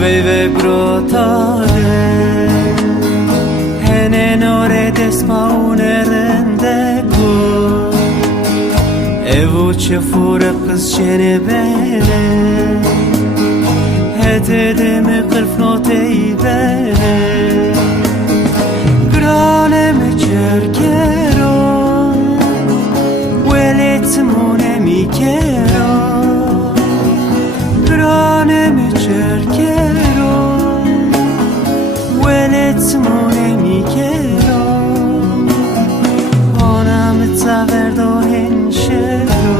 Doveva brotare e nell'ore di spaune rende go e voce fuori che scene bene e te deme quel flotte bene grane me cercherò Welezmone mi chiero grane me cercherò Welezmone mi chiero Onam zaverdo enşero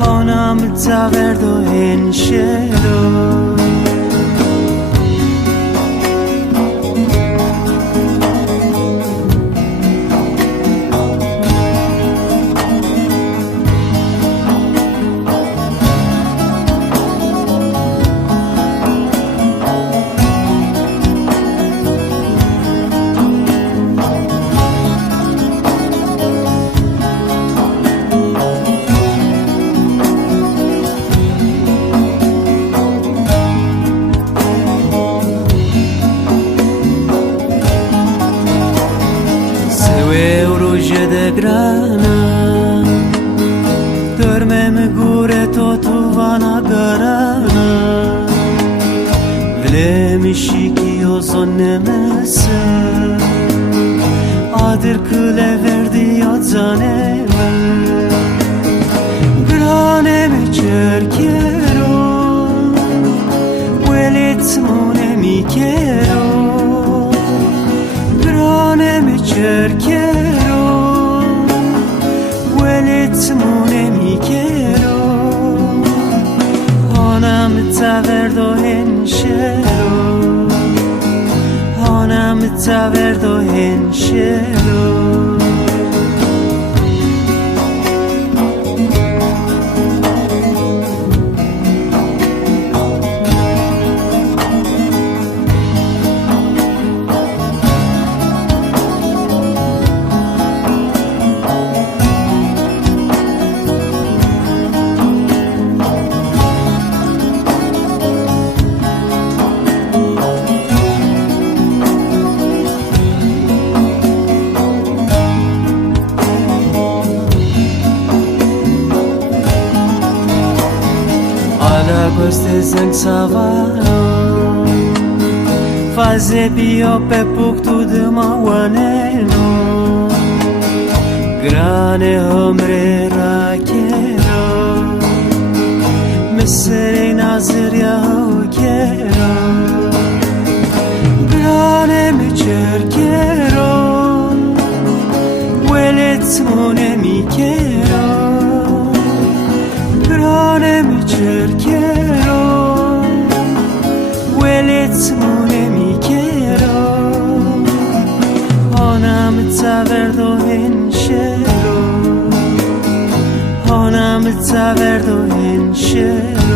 Onam zaverdo enşero de grana Dorme-me gure totu vana garana Vlemi şiki o zonnemese Adir kıle verdi atzaneme Graneme cerchero Welezmone mi chiero Graneme cerchero Welezmone mi chiero Onam zaverdo enşero Onam zaverdo enşero Queste zanxavano Faze bio pe puctu de mawaneno Grane homre rakero Mesere nazir ya kero Grane me cerchero Welezmone mi chiero Grane me cerchero Welezmone mi chiero Onam zaverdo enşero Onam zaverdo enşero